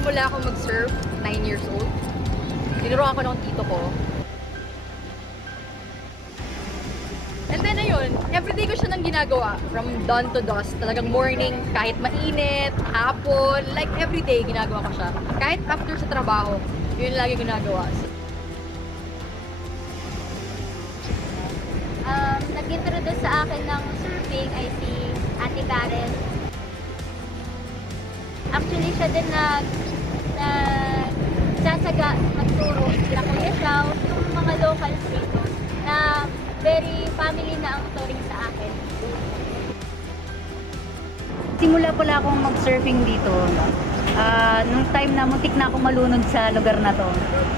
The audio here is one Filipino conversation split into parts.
nagsimula ako mag-surf, 9 years old. Tinuruan ako ng tito ko. And then ayun, everyday ko siya nang ginagawa. From dawn to dusk. Talagang morning, kahit mainit, hapon, like everyday ginagawa ko siya. Kahit after sa trabaho, yun lagi ginagawa. Nag-introduce sa akin ng surfing ay si Ate Karen. Actually, siya din nagsasaga magturo. Sila Kuya Xiao, yung mga locals dito na very family na ang touring sa akin. Simula pala akong mag-surfing dito. Nung time na muntik na akong malunod sa lugar na to.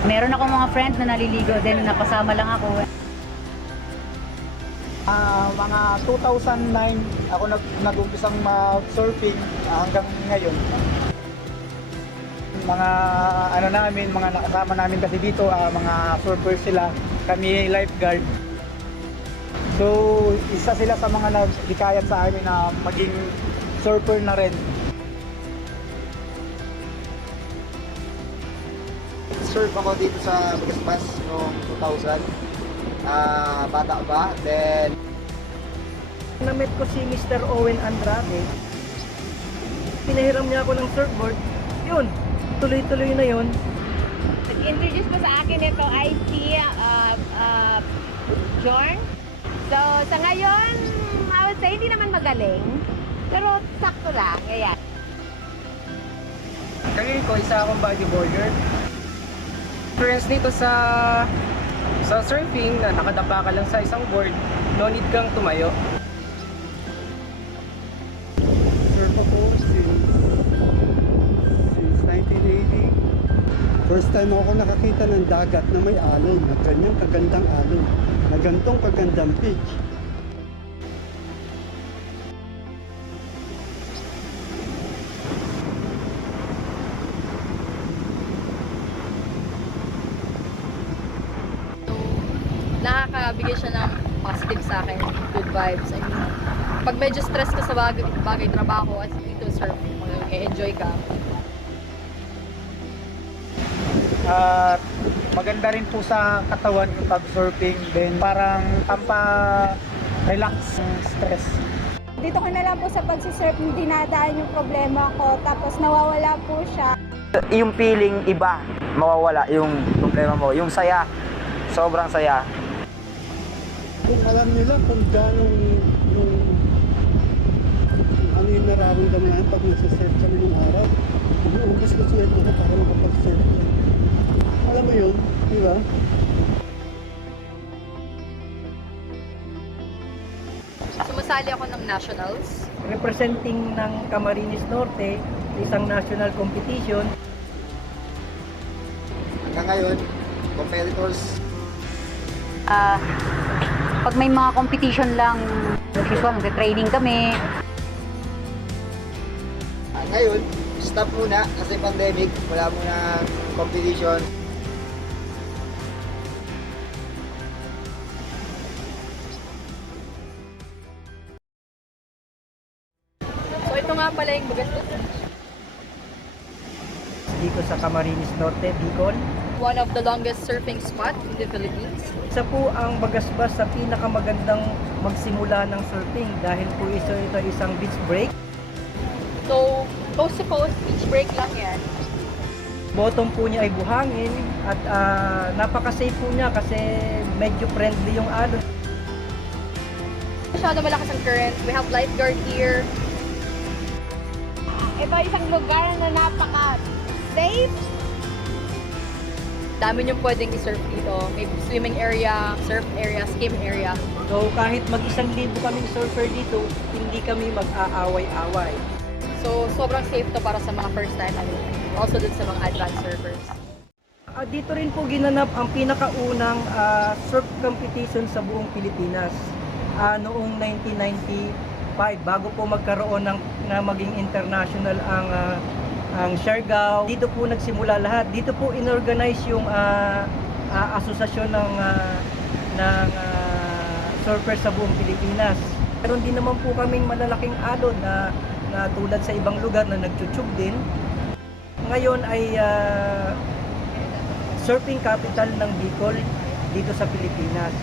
Meron akong mga friend na naliligo din, napasama lang ako. Mga 2009 ako nag-umpisang mag-surfing hanggang ngayon. Mga ano namin, mga nakasama namin kasi dito, mga surfers sila, kami lifeguard. So, isa sila sa mga nagdikayat sa amin na maging surfer na rin. Surf ako dito sa Bagaspas noong 2000. Bata pa, then Na-meet ko si Mr. Owen Andrade. Pinahiram niya ako ng surfboard. Yun, tuloy-tuloy na yun. Nag-introduce ko sa akin ito ay si Jorn. So, sa ngayon, I would say, hindi naman magaling. Pero sakto lang, ayan. Career ko, isa akong bodyboarder. Experience dito sa surfing, na nakadapa ka lang sa isang board, no need kang tumayo. Surf ako since 1980. First time ako nakakita ng dagat na may alon, na ganyang kagandang alon, na gantong kagandang beach. Nakakabigay siya ng positive sa akin, good vibes. I mean, pag medyo stress ka sa bagay trabaho at dito surf, mag-enjoy ka. Maganda rin po sa katawan yung pag-surfing, then parang relax yung stress. Dito ko na lang po sa pagsisurf, dinadaan yung problema ko, tapos nawawala po siya. yung feeling iba, mawawala yung problema mo, yung saya, sobrang saya. Kung alam nila kung gano'ng ano yung nararamdaman namin pag nasa-surf kami ng araw, umuubos ko sweldo ko para makapag-surf. Alam mo yun, di ba? Sumasali ako ng nationals. Representing ng Camarines Norte, isang national competition. Hanggang ngayon, competitors. Pag may mga competition lang, usual, training kami. Ngayon, stop muna kasi pandemic, wala muna competition. So ito nga pala yung Bagaspas Beach. Dito sa Camarines Norte, Bicol. One of the longest surfing spot in the Philippines. Isa po ang Bagaspas sa pinakamagandang magsimula ng surfing dahil po ito isang beach break. So, coast to coast, beach break lang yan. Bottom po niya ay buhangin at napaka-safe po niya kasi medyo friendly yung alon. Masyado malakas ang current. We have lifeguard here. Ito isang lugar na napaka-safe. Dami niyong pwedeng i-surf dito. May swimming area, surf area, skim area. So kahit mag-1,000 kaming surfer dito, hindi kami mag-aaway-away. So, sobrang safe to para sa mga first time and also dun sa mga advanced surfers. Dito rin po ginanap ang pinakaunang surf competition sa buong Pilipinas noong 1995 bago po magkaroon na maging international ang Siargao. Dito po nagsimula lahat. Dito po inorganize yung asosasyon ng surfer sa buong Pilipinas. Meron din naman po kaming malalaking alon na tulad sa ibang lugar na nagtutug din. ngayon ay surfing capital ng Bicol dito sa Pilipinas.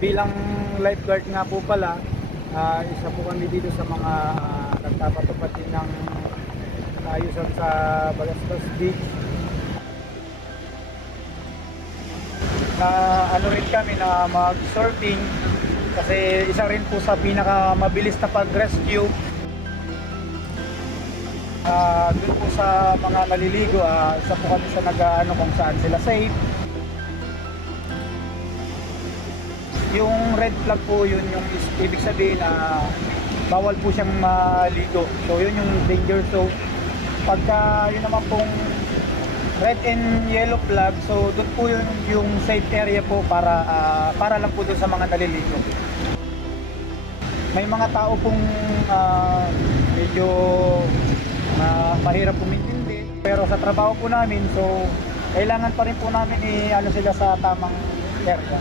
Bilang lifeguard nga po pala, isa po kami dito sa mga nagpapatupad din ng ayusan sa Bagastas Beach. Ano rin kami na mag-surfing kasi isa rin po sa pinakamabilis na pag-rescue. Doon po sa mga naliligo, isa po kami sa nag-ano kung saan sila safe. Yung red flag po yun, yung ibig sabihin na bawal po siyang maligo. So yun yung danger zone. Pagka yun naman pong red and yellow flag, so doon po yun yung safe area po para lang po doon sa mga naliligo. May mga tao pong medyo mahirap umintindi, pero sa trabaho po namin, so kailangan pa rin po namin i-ano sila sa tamang area.